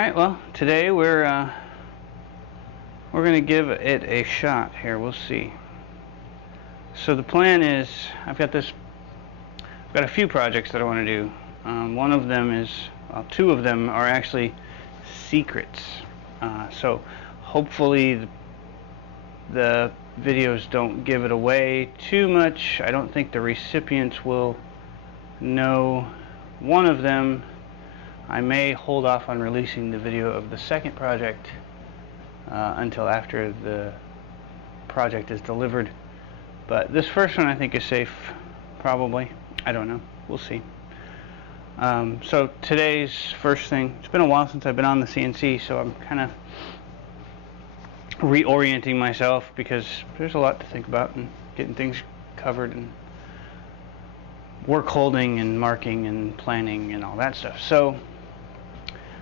Alright, well, today we're going to give it a shot here. We'll see. So the plan is, I've got a few projects that I want to do. One of them is, well, two of them are actually secrets. So hopefully the videos don't give it away too much. I don't think the recipients will know. One of them, I may hold off on releasing the video of the second project until after the project is delivered. But this first one I think is safe, probably. I don't know. We'll see. So today's first thing, it's been a while since I've been on the CNC, so I'm kind of reorienting myself because there's a lot to think about and getting things covered and work holding and marking and planning and all that stuff. So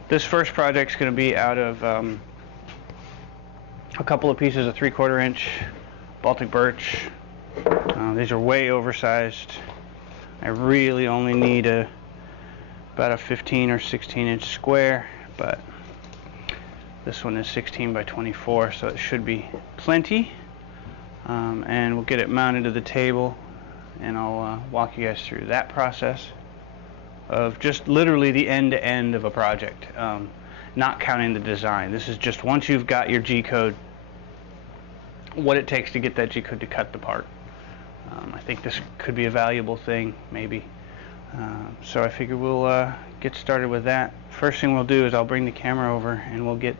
this first project is going to be out of a couple of pieces of 3/4 inch Baltic birch. These are way oversized. I really only need about a 15 or 16 inch square, but this one is 16 by 24, so it should be plenty. And we'll get it mounted to the table, and I'll walk you guys through that process of just literally the end-to-end of a project, not counting the design. This is just once you've got your G-code, what it takes to get that G-code to cut the part. I think this could be a valuable thing, maybe. So I figure we'll get started with that. First thing we'll do is I'll bring the camera over and we'll get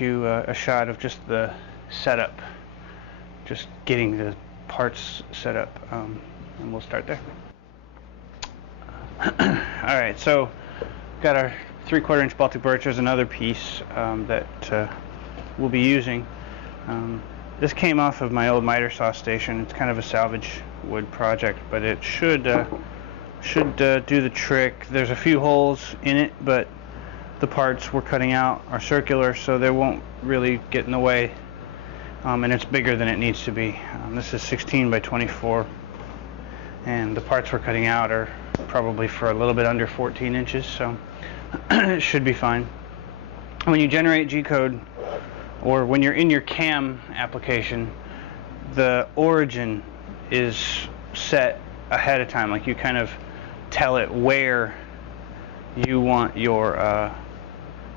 you a shot of just the setup, just getting the parts set up, and we'll start there. Alright, so got our 3/4 inch Baltic birch. There's another piece that we'll be using. This came off of my old miter saw station. It's kind of a salvage wood project, but it should do the trick. There's a few holes in it, but the parts we're cutting out are circular, so they won't really get in the way, and it's bigger than it needs to be. This is 16 by 24, and the parts we're cutting out are probably for a little bit under 14 inches, so it should be fine. When you generate G-code, or when you're in your CAM application, the origin is set ahead of time. Like, you kind of tell it where you want your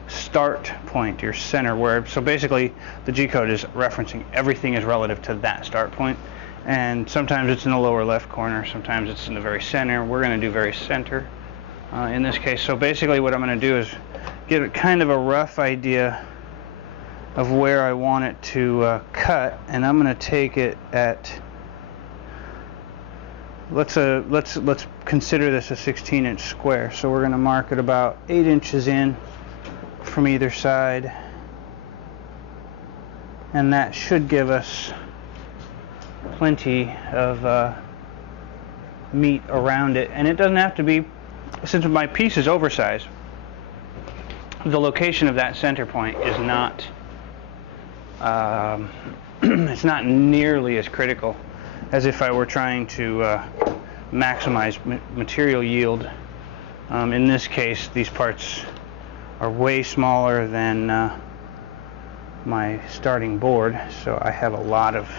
start point, your center, where, so basically the G-code is referencing everything is relative to that start point, and sometimes it's in the lower left corner, sometimes it's in the very center. We're going to do very center in this case. So basically what I'm going to do is give it kind of a rough idea of where I want it to cut, and I'm going to take it at, let's consider this a 16 inch square, so we're going to mark it about 8 inches in from either side, and that should give us plenty of meat around it. And it doesn't have to be, since my piece is oversized, the location of that center point is not it's not nearly as critical as if I were trying to maximize material yield. In this case, these parts are way smaller than my starting board, so I have a lot of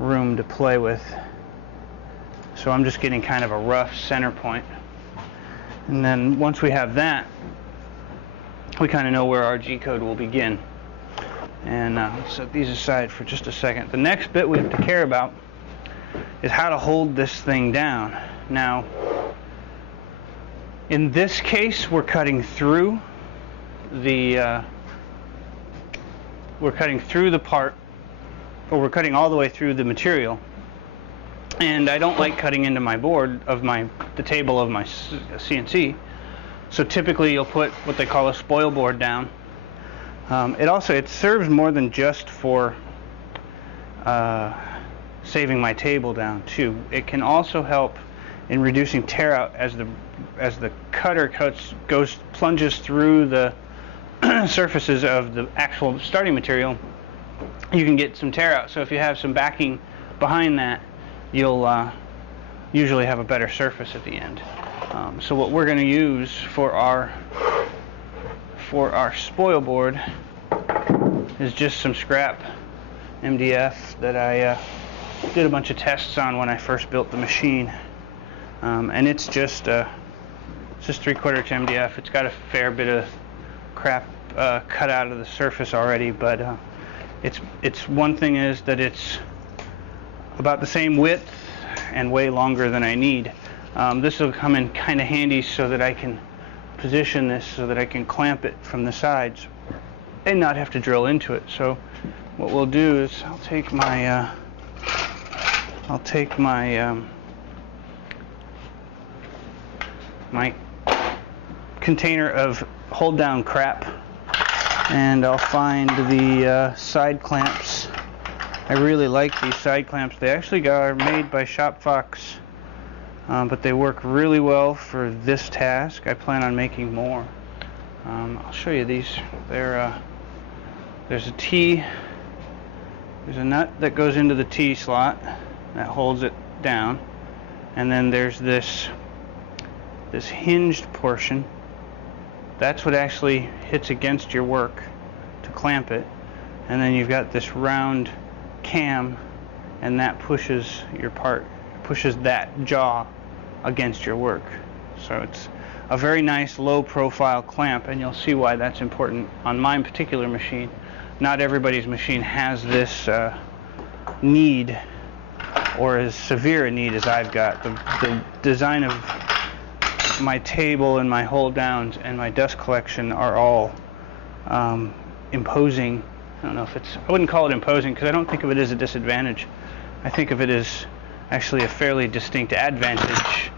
room to play with. So I'm just getting kind of a rough center point, and then once we have that, we kind of know where our G-code will begin. And let's set these aside for just a second. The next bit we have to care about is how to hold this thing down. Now, in this case, we're cutting through the part, or we're cutting all the way through the material. And I don't like cutting into my board of the table of my CNC. So typically you'll put what they call a spoil board down. It serves more than just for saving my table down too. It can also help in reducing tear out as the cutter plunges through the surfaces of the actual starting material. You can get some tear out. So if you have some backing behind that, you'll usually have a better surface at the end. So what we're going to use for our for our spoil board is just some scrap MDF that I did a bunch of tests on when I first built the machine. And it's just 3/4 inch MDF. It's got a fair bit of crap cut out of the surface already, but it's one thing is that it's about the same width and way longer than I need. This will come in kind of handy so that I can position this so that I can clamp it from the sides and not have to drill into it. So what we'll do is I'll take my my container of hold down crap, and I'll find the side clamps. I really like these side clamps. They actually are made by ShopFox, but they work really well for this task. I plan on making more. I'll show you these. There's a T. There's a nut that goes into the T slot that holds it down, and then there's this hinged portion. That's what actually hits against your work to clamp it, and then you've got this round cam, and that pushes that jaw against your work. So it's a very nice low profile clamp, and you'll see why that's important on my particular machine. Not everybody's machine has this need, or as severe a need as I've got. The design of my table and my hold downs and my dust collection are all imposing. I don't know if I wouldn't call it imposing, because I don't think of it as a disadvantage. I think of it as actually a fairly distinct advantage.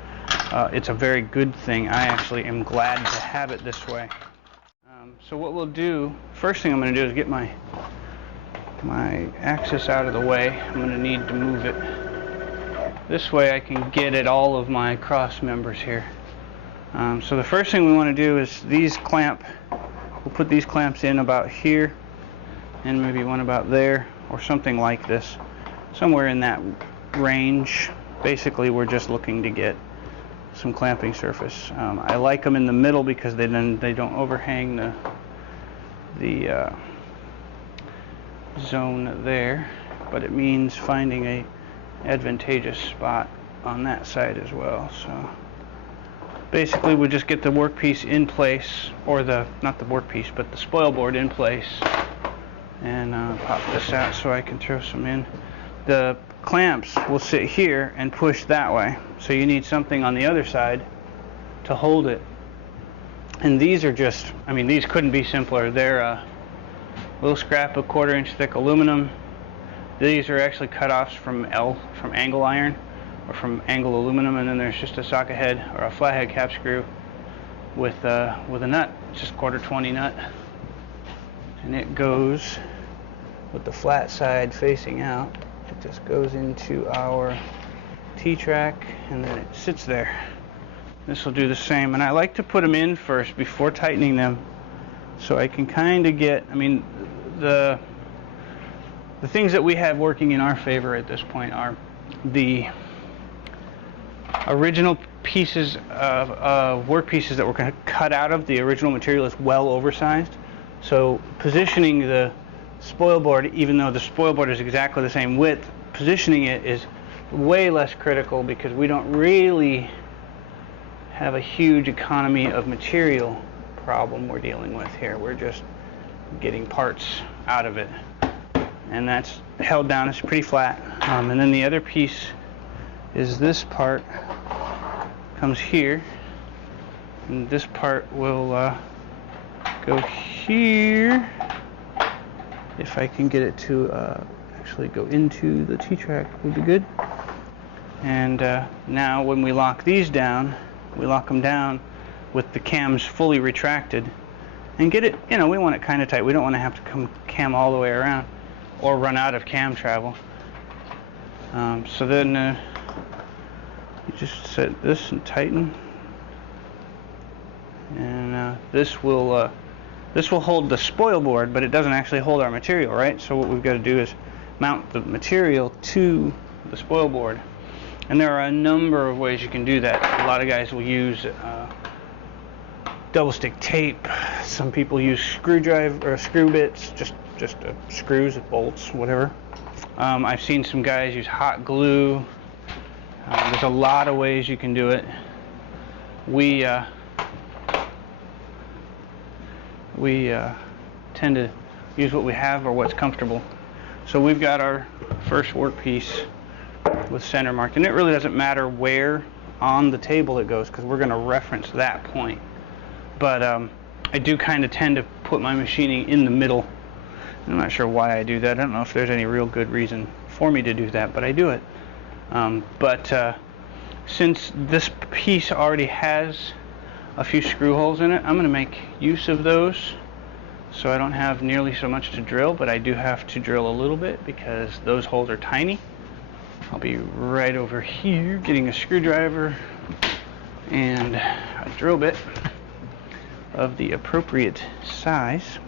It's a very good thing. I actually am glad to have it this way. So what we'll do, first thing I'm going to do is get my axis out of the way. I'm going to need to move it. This way I can get at all of my cross members here. So the first thing we want to do is we'll put these clamps in about here, and maybe one about there, or something like this. Somewhere in that range. Basically, we're just looking to get some clamping surface. I like them in the middle because they don't overhang the zone there, but it means finding a advantageous spot on that side as well. So basically we just get the workpiece in place, or not the workpiece, but the spoil board in place, and pop this out so I can throw some in. The clamps will sit here and push that way, so you need something on the other side to hold it. And these are just, I mean, these couldn't be simpler. They're a little scrap of 1/4 inch thick aluminum. These are actually cutoffs from angle iron, or from angle aluminum, and then there's just a socket head or a flathead cap screw with a nut, just 1/4 nut, and it goes with the flat side facing out. It just goes into our T-track, and then it sits there. This will do the same, and I like to put them in first before tightening them, so I can kind of get, I mean, the things that we have working in our favor at this point are the original pieces of work pieces that were cut out of the original material is well oversized. So positioning the spoil board, even though the spoil board is exactly the same width, positioning it is way less critical, because we don't really have a huge economy of material problem we're dealing with here. We're just getting parts out of it, and that's held down. It's pretty flat. And then the other piece is this part comes here, and this part will go here. If I can get it to actually go into the T-track, would be good. And now when we lock these down, we lock them down with the cams fully retracted, and get it, you know, we want it kind of tight. We don't want to have to come cam all the way around or run out of cam travel. So then you just set this and tighten, and this will hold the spoil board, but it doesn't actually hold our material, right? So what we've got to do is mount the material to the spoil board. And there are a number of ways you can do that. A lot of guys will use double stick tape. Some people use screwdriver or screw bits, just screws, bolts, whatever. I've seen some guys use hot glue. There's a lot of ways you can do it. We tend to use what we have or what's comfortable. So we've got our first workpiece with center marked, and it really doesn't matter where on the table it goes because we're going to reference that point. But I do kind of tend to put my machining in the middle. I'm not sure why I do that. I don't know if there's any real good reason for me to do that, but I do it. Since this piece already has a few screw holes in it, I'm going to make use of those so I don't have nearly so much to drill, but I do have to drill a little bit because those holes are tiny. I'll be right over here getting a screwdriver and a drill bit of the appropriate size.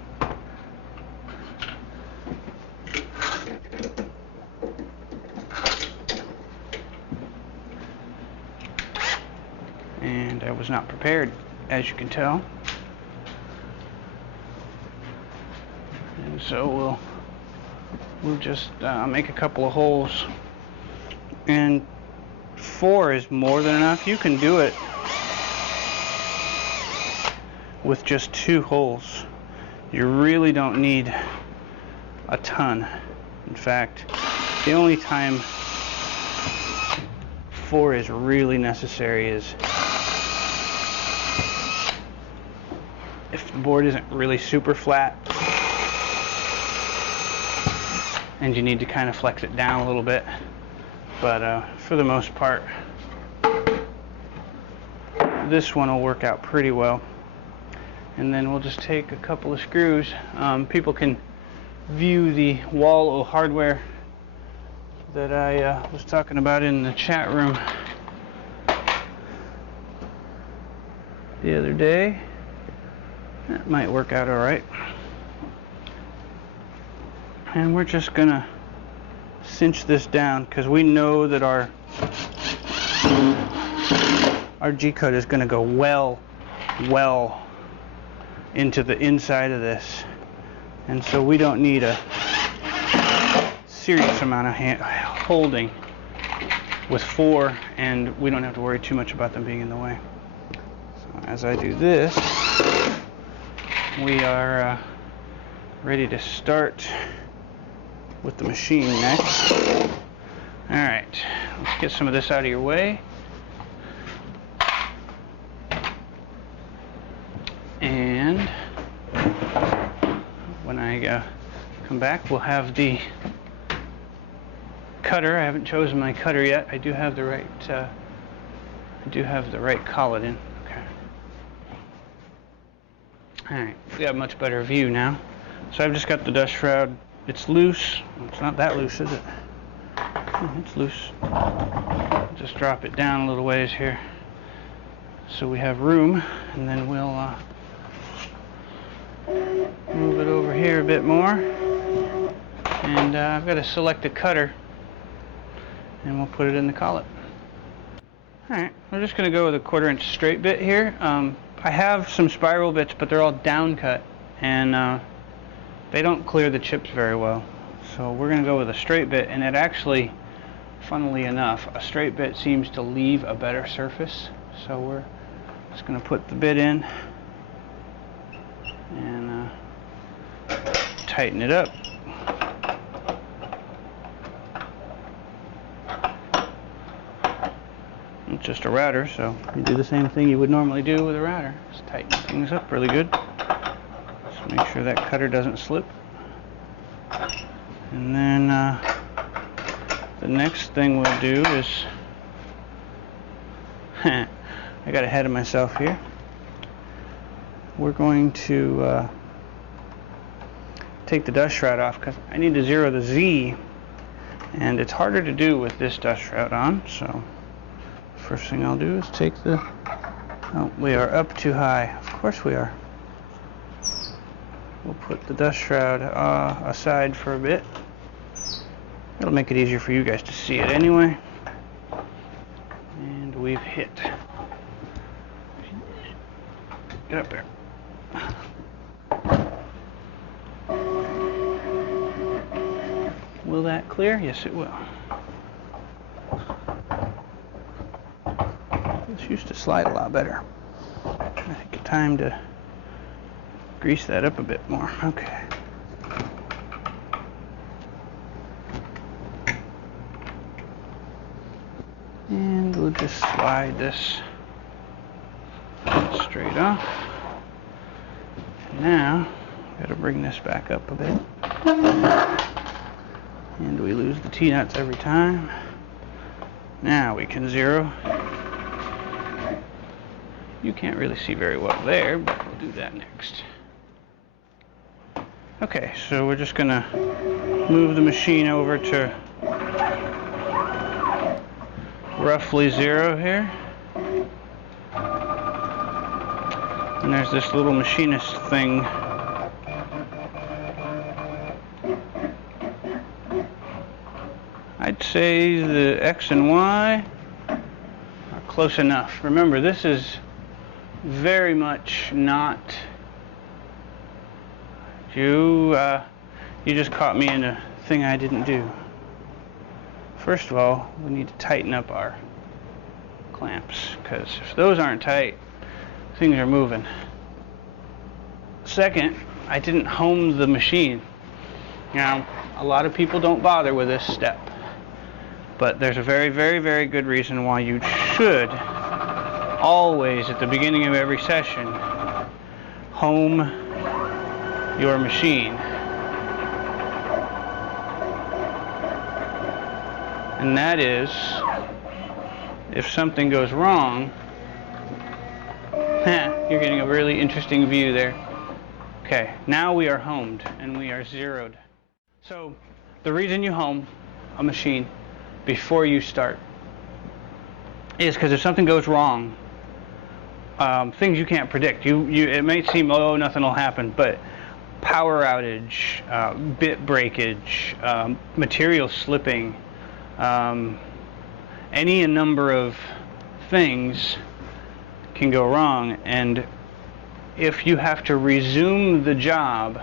And I was not prepared, as you can tell. And so we'll just make a couple of holes. And 4 is more than enough. You can do it with just 2 holes. You really don't need a ton. In fact, the only time 4 is really necessary is if the board isn't really super flat and you need to kind of flex it down a little bit. But for the most part, this one will work out pretty well. And then we'll just take a couple of screws. People can view the wall of hardware that I was talking about in the chat room the other day. That might work out all right. And we're just gonna cinch this down because we know that our G-cut is going to go well into the inside of this, and so we don't need a serious amount of holding with 4, and we don't have to worry too much about them being in the way. So as I do this, we are ready to start with the machine next. Alright, let's get some of this out of your way. And when I come back, we'll have the cutter. I haven't chosen my cutter yet. I do have the right collet in. Okay. Alright, we have a much better view now. So I've just got the dust shroud. It's loose. It's not that loose, is it? It's loose. Just drop it down a little ways here so we have room, and then we'll move it over here a bit more. And I've got to select a cutter, and we'll put it in the collet. Alright, we're just going to go with a 1/4 inch straight bit here. I have some spiral bits, but they're all down cut, and they don't clear the chips very well. So we're going to go with a straight bit, and it actually, funnily enough, a straight bit seems to leave a better surface. So we're just going to put the bit in and tighten it up. It's just a router, so you do the same thing you would normally do with a router. Just tighten things up really good. Just make sure that cutter doesn't slip. And then the next thing we'll do is I got ahead of myself here. We're going to take the dust shroud off because I need to zero the Z, and it's harder to do with this dust shroud on. So first thing I'll do is take the, oh, we are up too high. Of course we are. We'll put the dust shroud aside for a bit. It'll make it easier for you guys to see it anyway. And we've hit Get up there. Will that clear? Yes, it will. This used to slide a lot better. I think it's time to grease that up a bit more. Okay. And we'll just slide this straight off. Now, got to bring this back up a bit. And we lose the T-nuts every time. Now we can zero. You can't really see very well there, but we'll do that next. Okay, so we're just gonna move the machine over to roughly 0 here. And there's this little machinist thing. I'd say the X and Y are close enough. Remember, this is very much not you just caught me in a thing I didn't do. First of all, we need to tighten up our clamps, because if those aren't tight, things are moving. Second, I didn't home the machine. Now, a lot of people don't bother with this step, but there's a very, very, very good reason why you should always, at the beginning of every session, home your machine. And that is, if something goes wrong, you're getting a really interesting view there. Okay, now we are homed and we are zeroed. So the reason you home a machine before you start is because if something goes wrong, things you can't predict. It may seem, oh, nothing will happen, but power outage, bit breakage, material slipping, any number of things can go wrong. And if you have to resume the job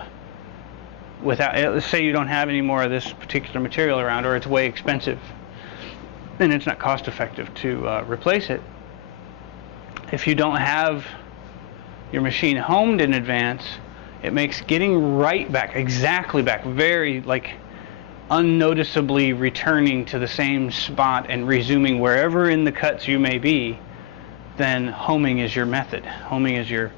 without, let's say you don't have any more of this particular material around, or it's way expensive and it's not cost effective to replace it. If you don't have your machine homed in advance, it makes getting right back, exactly back, very unnoticeably returning to the same spot and resuming wherever in the cuts you may be, then homing is your method. Homing is your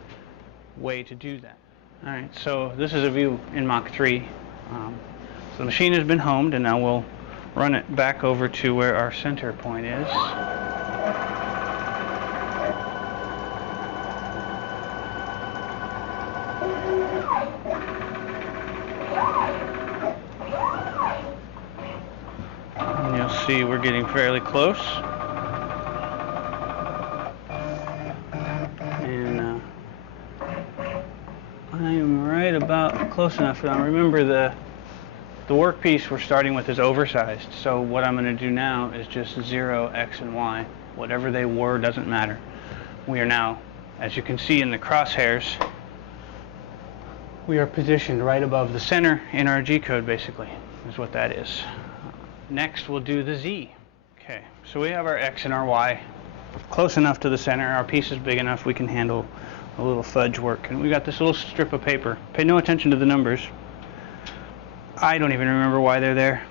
way to do that. Alright, so this is a view in Mach 3. So the machine has been homed, and now we'll run it back over to where our center point is. And you'll see we're getting fairly close. And I am right about close enough. Now remember, the workpiece we're starting with is oversized, so what I'm going to do now is just 0, X, and Y. Whatever they were doesn't matter. We are now, as you can see in the crosshairs, we are positioned right above the center in our G-code, basically, is what that is. Next, we'll do the Z. Okay, so we have our X and our Y close enough to the center. Our piece is big enough we can handle a little fudge work. And we got this little strip of paper. Pay no attention to the numbers. I don't even remember why they're there.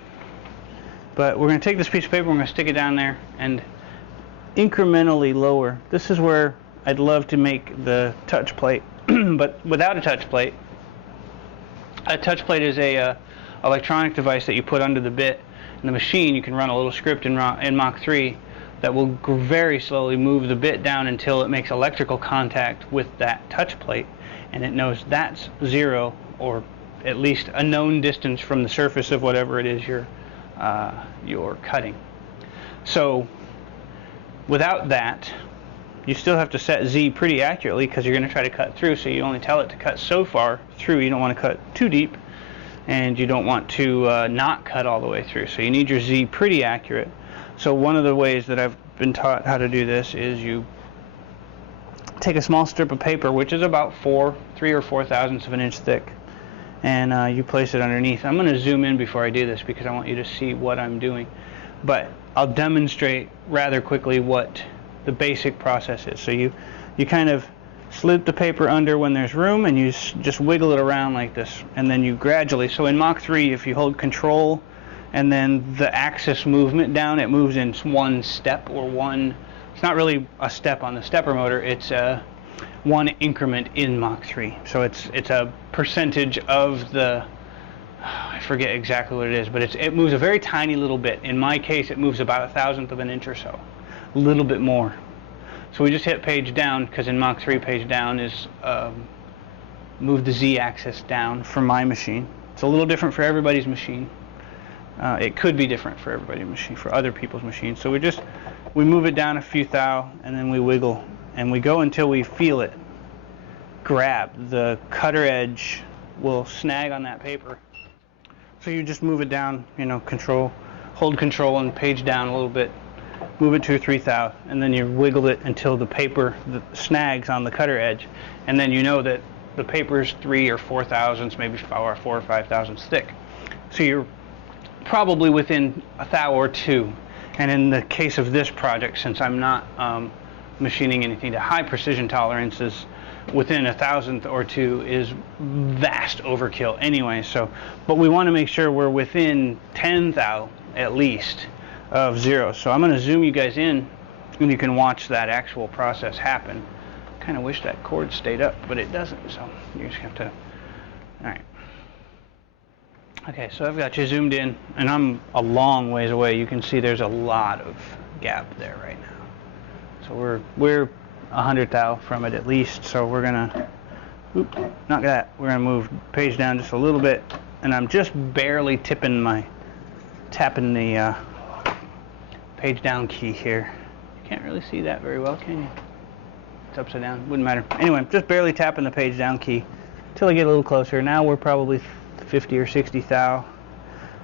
But we're going to take this piece of paper, we're going to stick it down there and incrementally lower. This is where I'd love to make the touch plate, but without a touch plate. A touch plate is a electronic device that you put under the bit. In the machine, you can run a little script in Mach 3 that will very slowly move the bit down until it makes electrical contact with that touch plate, and it knows that's 0, or at least a known distance from the surface of whatever it is you're cutting. So without that, you still have to set Z pretty accurately, because you're going to try to cut through, so you only tell it to cut so far through. You don't want to cut too deep, and you don't want to not cut all the way through. So you need your Z pretty accurate. So one of the ways that I've been taught how to do this is you take a small strip of paper, which is about 3 or 4 thousandths of an inch thick, and you place it underneath. I'm going to zoom in before I do this because I want you to see what I'm doing, but I'll demonstrate rather quickly what the basic process is. So you kind of slip the paper under when there's room, and you just wiggle it around like this, and then you gradually, so in Mach 3, if you hold control and then the axis movement down, it moves in one step, or one, it's not really a step on the stepper motor, it's one increment in Mach 3. So it's a percentage of the, I forget exactly what it is, but it moves a very tiny little bit. In my case, it moves about 1/1000th of an inch or so, a little bit more. So we just hit page down, because in Mach 3, page down is move the z-axis down for my machine. It's a little different for everybody's machine. It could be different for everybody's machine, for other people's machines. So we move it down a few thou, and then we wiggle, and we go until we feel it grab. The cutter edge will snag on that paper. So you just move it down, hold control and page down a little bit, move it 2 or 3 thou, and then you wiggle it until the paper snags on the cutter edge, and then you know that the paper's 3 or 4 thousandths, maybe 4 or 5 thousandths thick. So you're probably within a thou or two. And in the case of this project, since I'm not machining anything to high precision tolerances, within 1,000th or two is vast overkill anyway. So, but we want to make sure we're within 10 thou at least of 0. So I'm going to zoom you guys in, and you can watch that actual process happen. Kind of wish that cord stayed up, but it doesn't. So you just have to. All right. Okay, so I've got you zoomed in, and I'm a long ways away. You can see there's a lot of gap there right now. So we're 100 thou from it at least. So we're gonna, not that. We're gonna move page down just a little bit, and I'm just barely tapping the page down key here. You can't really see that very well, can you? It's upside down. Wouldn't matter. Anyway, just barely tapping the page down key until I get a little closer. Now we're probably 50 or 60 thou.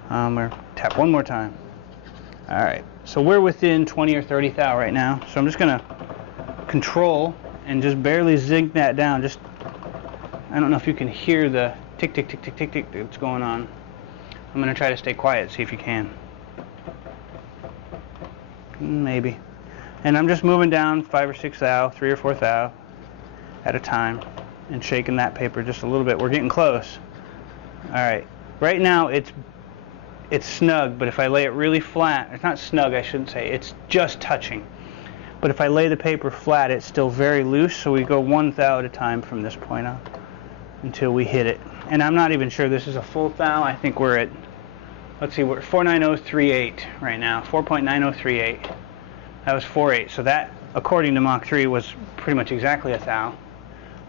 Or tap one more time. All right, so we're within 20 or 30 thou right now. So I'm just gonna control and just barely zig that down. Just, I don't know if you can hear the tick, tick, tick, tick, tick, tick that's going on. I'm gonna try to stay quiet, see if you can. Maybe. And I'm just moving down 5 or 6 thou, 3 or 4 thou at a time, and shaking that paper just a little bit. We're getting close. All right, right now it's snug, but if I lay it really flat, it's not snug, I shouldn't say, it's just touching. But if I lay the paper flat, it's still very loose, so we go 1 thou at a time from this point on until we hit it. And I'm not even sure this is a full thou. I think we're at, let's see, we're at 49038 right now, 4.9038. That was 4.8, so that, according to Mach 3, was pretty much exactly a thou.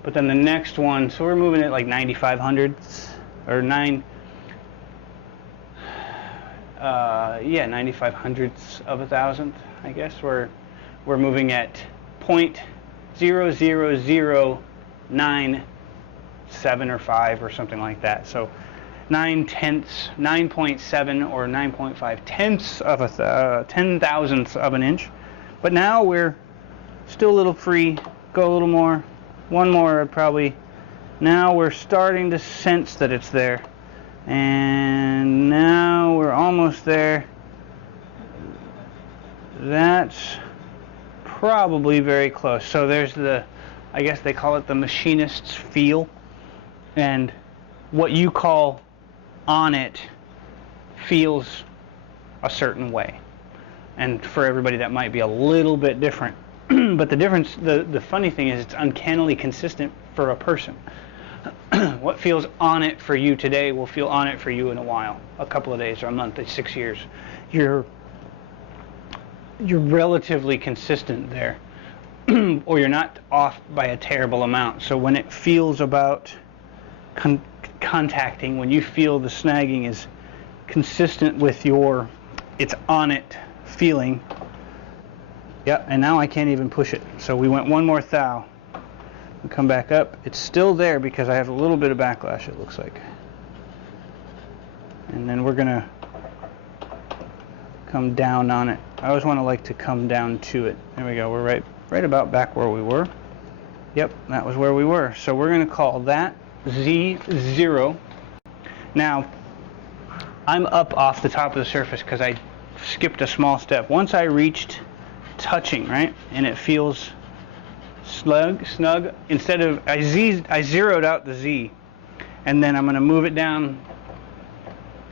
But then the next one, so we're moving at like 9,500ths, or 9,500ths of a thousandth, I guess. We're moving at 0.00097 or 5 or something like that. So 9.7 or 9.5 tenths of a 10 thousandths of an inch. But now we're still a little free. Go a little more. One more probably. Now we're starting to sense that it's there. And now we're almost there. That's probably very close. So there's the, I guess they call it the machinist's feel. And what you call on it feels a certain way. And for everybody that might be a little bit different. But the difference, the funny thing is it's uncannily consistent for a person. What feels on it for you today will feel on it for you in a while, a couple of days or a month, 6 years. You're relatively consistent there, or you're not off by a terrible amount. So when it feels about contacting, when you feel the snagging is consistent with your it's on it feeling. Yeah, and now I can't even push it. So we went 1 more thou. We come back up. It's still there because I have a little bit of backlash, it looks like. And then we're gonna come down on it. I always want to like to come down to it. There we go. We're right about back where we were. Yep, that was where we were. So we're going to call that Z0. Now, I'm up off the top of the surface because I skipped a small step. Once I reached touching, right, and it feels snug, instead of, I zeroed out the Z, and then I'm going to move it down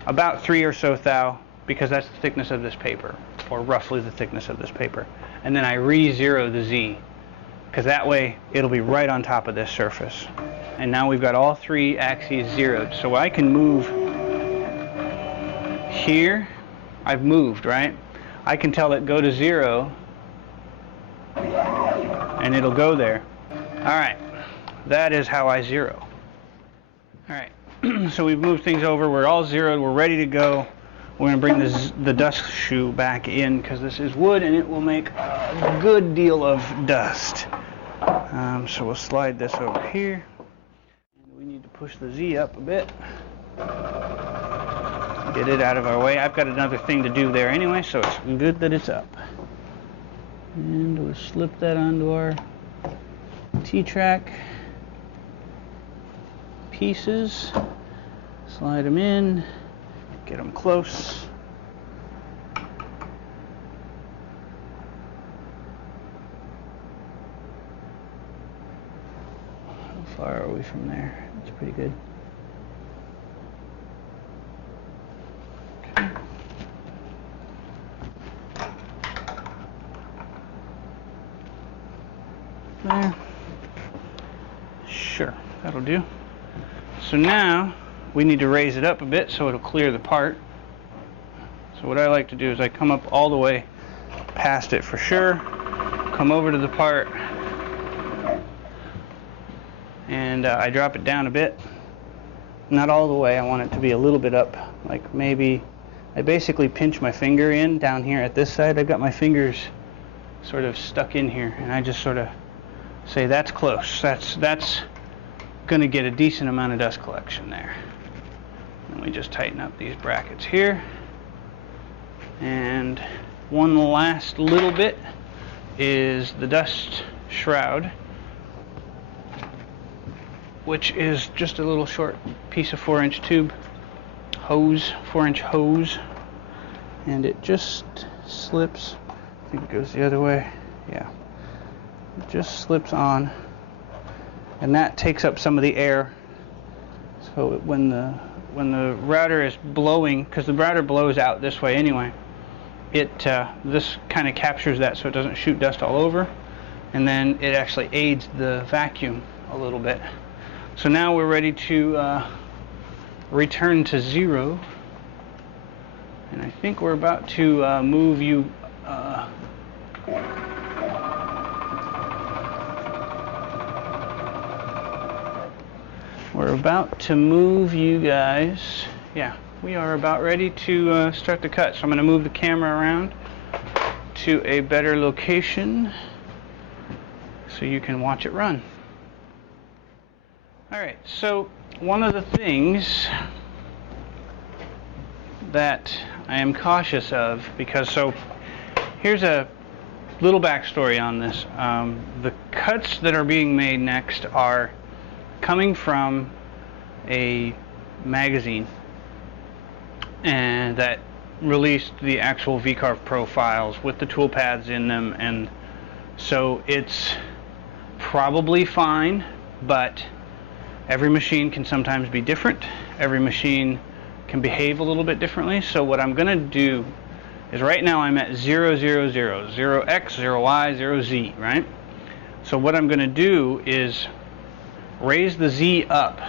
about 3 or so thou, because that's the thickness of this paper, or roughly the thickness of this paper. And then I re-zero the Z, because that way it'll be right on top of this surface. And now we've got all 3 axes zeroed. So I can move here. I've moved, right? I can tell it go to 0, and it'll go there. Alright, that is how I zero. Alright, so we've moved things over, we're all zeroed, we're ready to go. We're going to bring the dust shoe back in because this is wood and it will make a good deal of dust. So we'll slide this over here. And we need to push the Z up a bit. Get it out of our way. I've got another thing to do there anyway, so it's good that it's up. And we'll slip that onto our T-track pieces. Slide them in. Get them close. How far are we from there? That's pretty good. Okay. There. Sure, that'll do. So now we need to raise it up a bit so it'll clear the part. So what I like to do is I come up all the way past it for sure, come over to the part, and I drop it down a bit. Not all the way, I want it to be a little bit up, like maybe, I basically pinch my finger in down here at this side. I've got my fingers sort of stuck in here, and I just sort of say that's close. That's going to get a decent amount of dust collection there. And we just tighten up these brackets here. And one last little bit is the dust shroud, which is just a little short piece of 4-inch tube hose, 4-inch hose, and it just slips. I think it goes the other way. Yeah, it just slips on, and that takes up some of the air. So when the router is blowing, because the router blows out this way anyway, this kind of captures that so it doesn't shoot dust all over, and then it actually aids the vacuum a little bit. So now we're ready to return to 0, and I think we're about to move you we're about to move you guys. Yeah, we are about ready to start the cut. So I'm going to move the camera around to a better location so you can watch it run. Alright, so one of the things that I am cautious of, because so here's a little backstory on this. The cuts that are being made next are coming from a magazine and that released the actual VCarve Pro files with the tool paths in them, and so it's probably fine, but every machine can sometimes be different. Every machine can behave a little bit differently. So what I'm going to do is, right now I'm at 0, 0, 0, 0x, 0y, 0z, right? So what I'm going to do is raise the Z up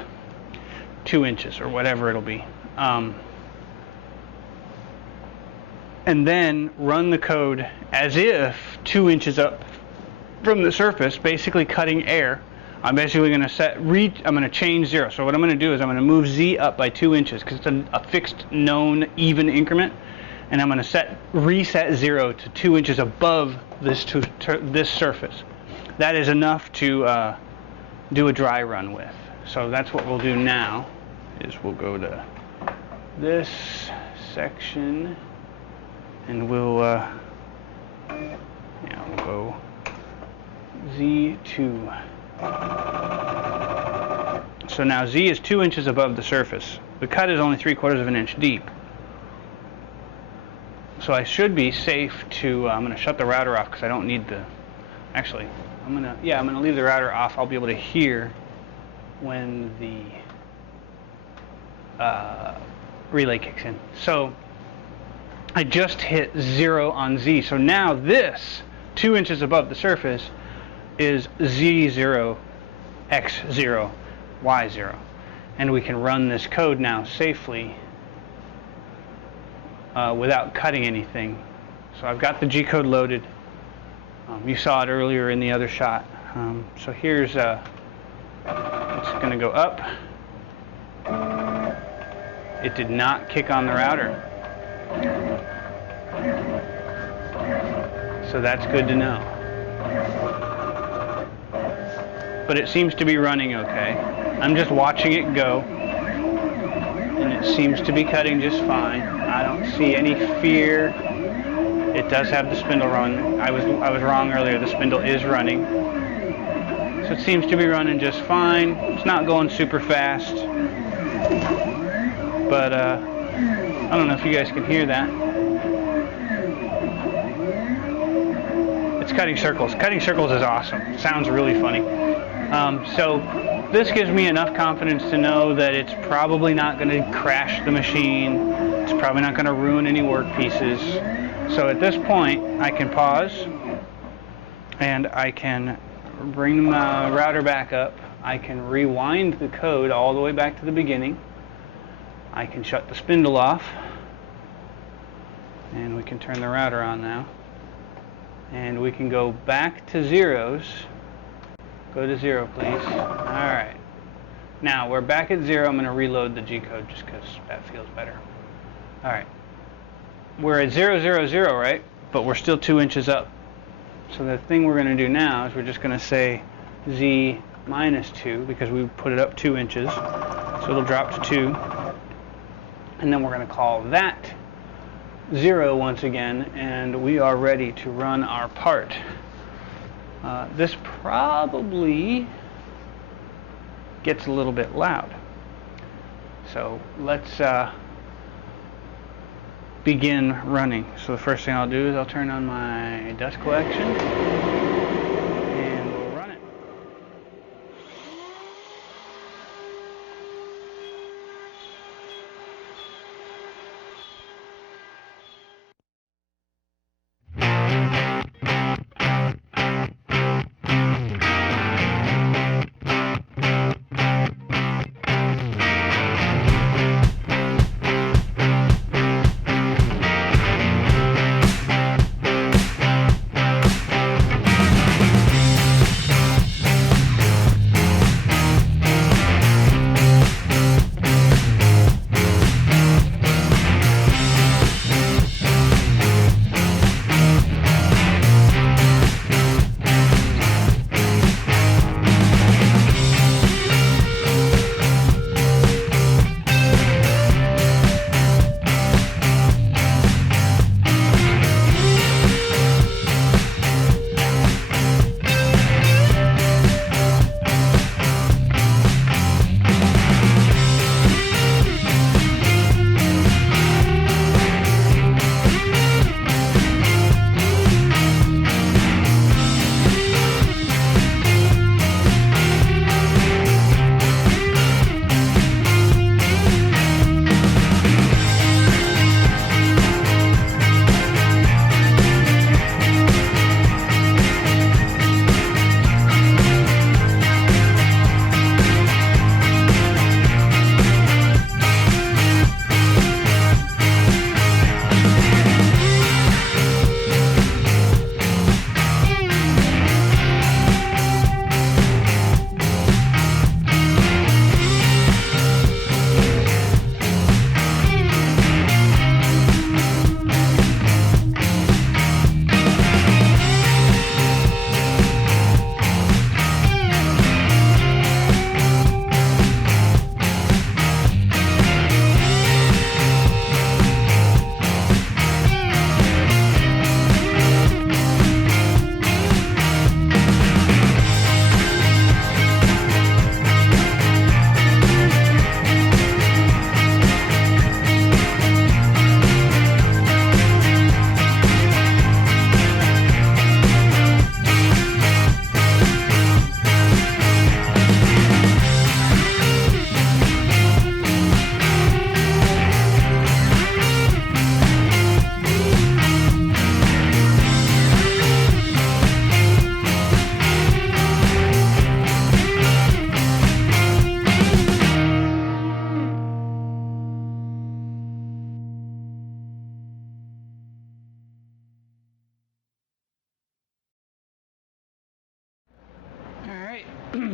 2 inches or whatever it'll be, and then run the code as if 2 inches up from the surface, basically cutting air. I'm basically going to I'm going to change 0. So what I'm going to do is I'm going to move Z up by 2 inches because it's a fixed, known, even increment, and I'm going to reset 0 to 2 inches above this surface. That is enough to do a dry run with. So that's what we'll do now, is we'll go to this section and we'll go Z2. So now Z is 2 inches above the surface. The cut is only 3/4 of an inch deep. So I should be safe to, I'm going to shut the router off because I don't need the, actually, I'm going to leave the router off. I'll be able to hear when the relay kicks in. So I just hit 0 on Z. So now this, 2 inches above the surface, is Z0, X0, Y0. And we can run this code now safely without cutting anything. So I've got the G code loaded. You saw it earlier in the other shot. So here's, it's going to go up. It did not kick on the router. So that's good to know. But it seems to be running okay. I'm just watching it go, and it seems to be cutting just fine. I don't see any fear. It does have the spindle run. I was wrong earlier. The spindle is running. So it seems to be running just fine. It's not going super fast. But I don't know if you guys can hear that. It's cutting circles. Cutting circles is awesome. It sounds really funny. So this gives me enough confidence to know that it's probably not going to crash the machine. It's probably not going to ruin any work pieces. So at this point, I can pause and I can bring the router back up. I can rewind the code all the way back to the beginning. I can shut the spindle off, and we can turn the router on now. And we can go back to zeros. Go to 0, please. Alright. Now, we're back at 0. I'm going to reload the G code just because that feels better. Alright. We're at 0, 0, 0, right? But we're still 2 inches up. So the thing we're going to do now is we're just going to say Z minus 2 because we put it up 2 inches. So it'll drop to 2. And then we're going to call that 0 once again, and we are ready to run our part. This probably gets a little bit loud. So let's begin running. So the first thing I'll do is I'll turn on my dust collection and we'll run it.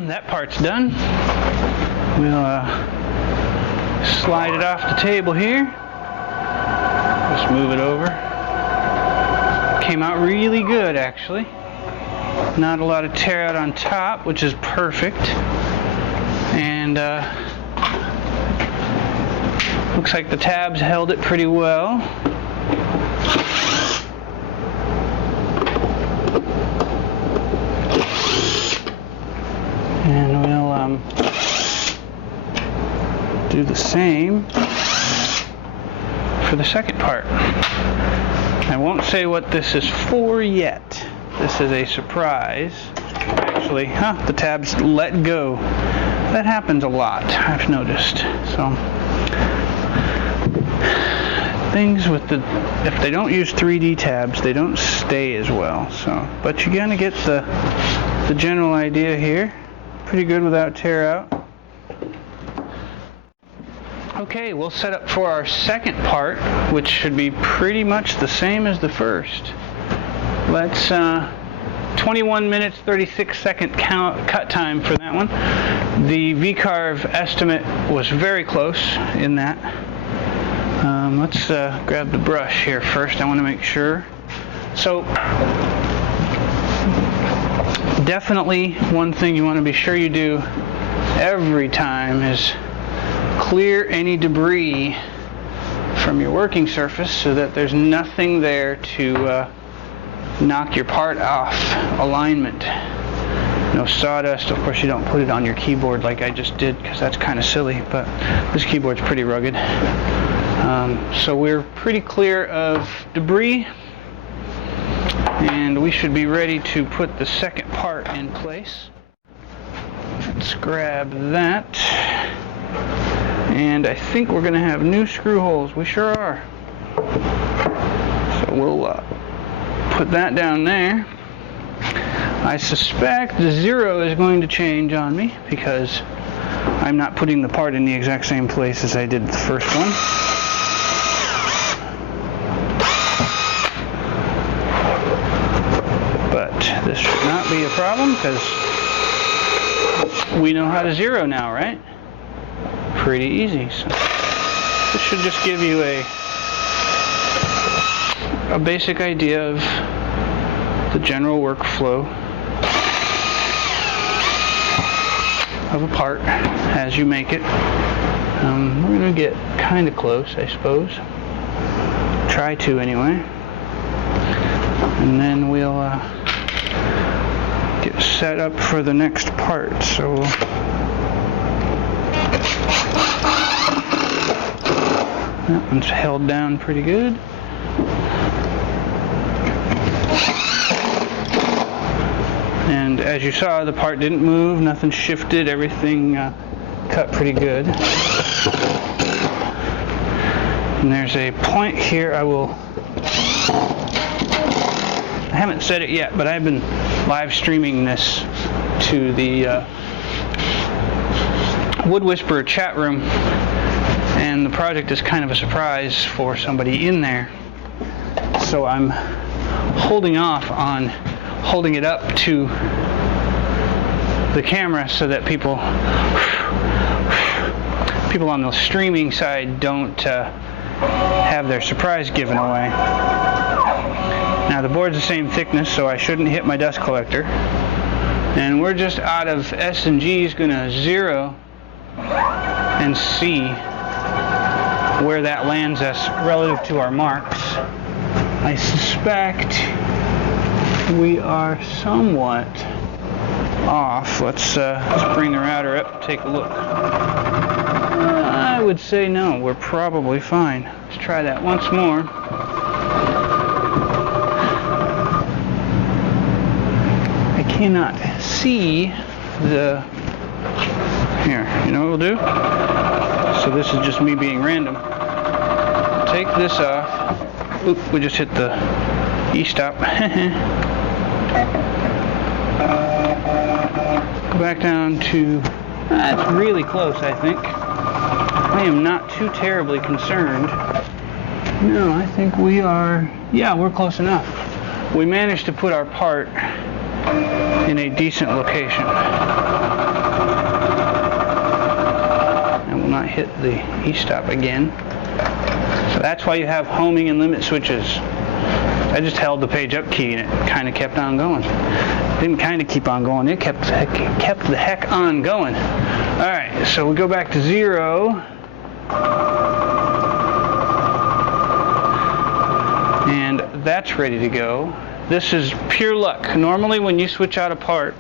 That part's done. We'll slide it off the table here. Just move it over. Came out really good, actually. Not a lot of tear out on top, which is perfect. And looks like the tabs held it pretty well. And we'll do the same for the second part. I won't say what this is for yet. This is a surprise. Actually, the tabs let go. That happens a lot, I've noticed. So things with if they don't use 3D tabs, they don't stay as well. So, but you're gonna get the general idea here. Pretty good without tear out. Okay, we'll set up for our second part, which should be pretty much the same as the first. Let's 21 minutes 36-second cut time for that one. The V-carve estimate was very close in that. Let's grab the brush here first. I want to make sure. So definitely one thing you want to be sure you do every time is clear any debris from your working surface so that there's nothing there to knock your part off alignment. No sawdust. Of course, you don't put it on your keyboard like I just did because that's kind of silly, but this keyboard's pretty rugged. So we're pretty clear of debris, and we should be ready to put the second part in place. Let's grab that. And I think we're going to have new screw holes. We sure are. So we'll put that down there. I suspect the 0 is going to change on me because I'm not putting the part in the exact same place as I did the first one. But this should not be a problem because we know how to 0 now, right? Pretty easy. So this should just give you a basic idea of the general workflow of a part as you make it. We're going to get kind of close, I suppose. Try to anyway. And then we'll get set up for the next part. So that one's held down pretty good. And as you saw, the part didn't move, nothing shifted, everything cut pretty good. And there's a point here I haven't said it yet, but I've been live streaming this to the WoodWhisperer chat room, and the project is kind of a surprise for somebody in there. So I'm holding off on holding it up to the camera so that people on the streaming side don't have their surprise given away. Now the board's the same thickness, so I shouldn't hit my dust collector. And we're just out of S&G's gonna 0 and see where that lands us relative to our marks. I suspect we are somewhat off. Let's bring the router up and take a look. I would say no, we're probably fine. Let's try that once more. I cannot see the... Here, you know what we'll do? So this is just me being random. Take this off. Oop, we just hit the E-stop. Go back down to... That's really close, I think. I am not too terribly concerned. No, I think we are... Yeah, we're close enough. We managed to put our part in a decent location. not hit the e-stop again. So that's why you have homing and limit switches. I just held the page up key and it kind of kept on going. It didn't kind of keep on going, it kept the heck on going. Alright, so we go back to 0. And that's ready to go. This is pure luck. Normally when you switch out a part,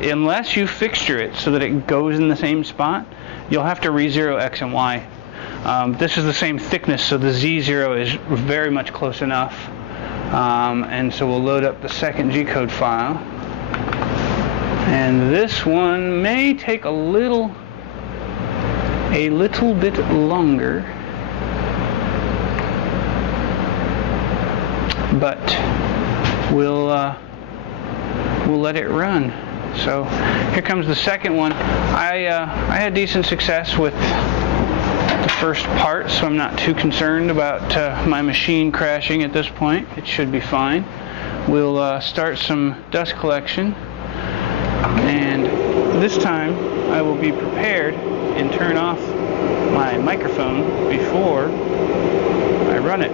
unless you fixture it so that it goes in the same spot, you'll have to re-zero X and Y. This is the same thickness, so the Z0 is very much close enough. And so we'll load up the second G-code file. And this one may take a little bit longer. But we'll let it run. So here comes the second one. I had decent success with the first part, so I'm not too concerned about my machine crashing at this point. It should be fine. We'll start some dust collection, and this time I will be prepared and turn off my microphone before I run it.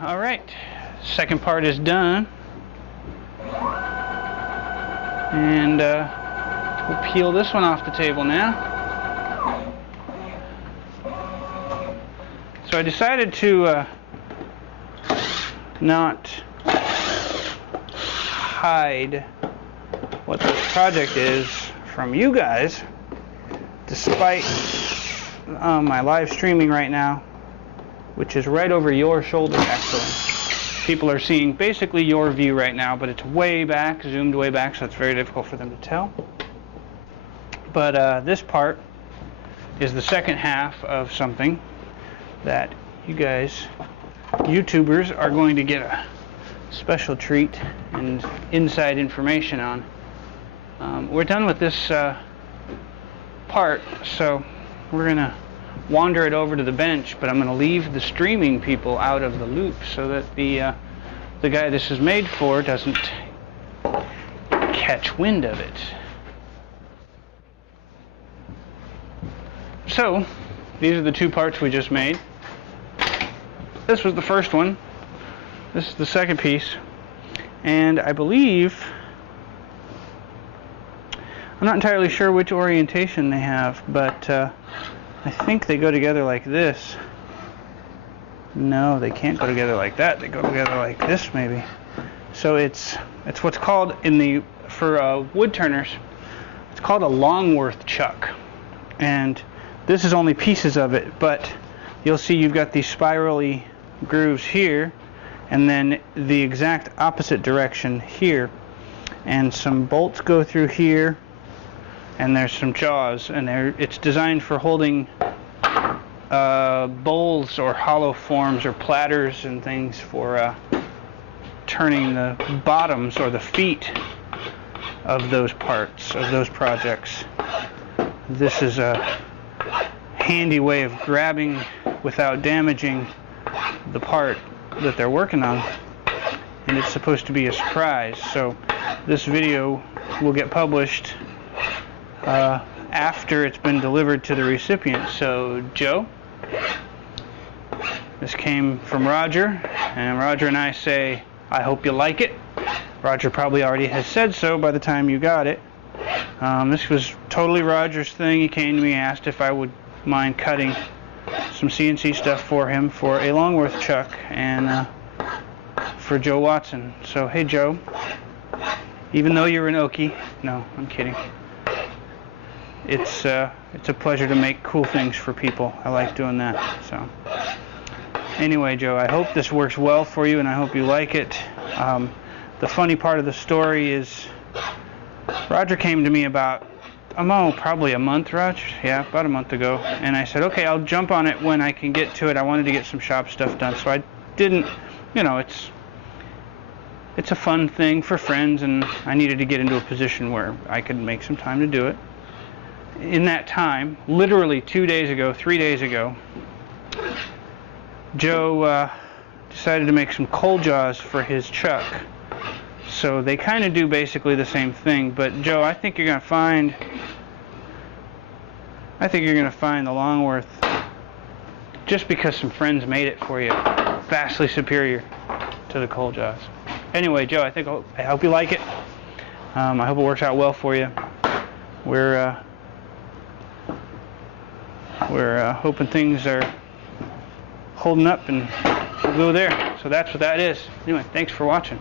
Alright, second part is done. And we'll peel this one off the table now. So I decided to not hide what this project is from you guys, despite my live streaming right now, which is right over your shoulder actually. People are seeing basically your view right now, but it's way back, zoomed way back, so it's very difficult for them to tell. But this part is the second half of something that you guys, YouTubers, are going to get a special treat and inside information on. We're done with this part, so we're going to wander it over to the bench, but I'm going to leave the streaming people out of the loop so that the guy this is made for doesn't catch wind of it. So, these are the two parts we just made. This was the first one. This is the second piece. And I believe, I'm not entirely sure which orientation they have, but I think they go together like this. No, they can't go together like that. They go together like this, maybe. So it's what's called for wood turners, it's called a Longworth chuck. And this is only pieces of it, but you'll see you've got these spirally grooves here, and then the exact opposite direction here. And some bolts go through here, and there's some jaws, and it's designed for holding bowls or hollow forms or platters and things for turning the bottoms or the feet of those parts, of those projects. This is a handy way of grabbing without damaging the part that they're working on, and it's supposed to be a surprise. So this video will get published after it's been delivered to the recipient. So Joe, this came from Roger, and Roger and I say, I hope you like it. Roger probably already has said so by the time you got it. This was totally Roger's thing. He came to me and asked if I would mind cutting some CNC stuff for him for a Longworth chuck and for Joe Watson. So hey Joe, even though you're an Okie, no, I'm kidding. It's a pleasure to make cool things for people. I like doing that. So anyway, Joe, I hope this works well for you, and I hope you like it. The funny part of the story is Roger came to me about probably a month, Raj. Yeah, about a month ago. And I said, okay, I'll jump on it when I can get to it. I wanted to get some shop stuff done, so I didn't, it's a fun thing for friends, and I needed to get into a position where I could make some time to do it. In that time, literally 3 days ago, Joe decided to make some coal jaws for his chuck. So they kind of do basically the same thing, but Joe, I think you're going to find the Longworth, just because some friends made it for you, vastly superior to the coal jaws. Anyway, Joe, I hope you like it. I hope it works out well for you. We're hoping things are holding up, and we'll go there. So that's what that is. Anyway, thanks for watching.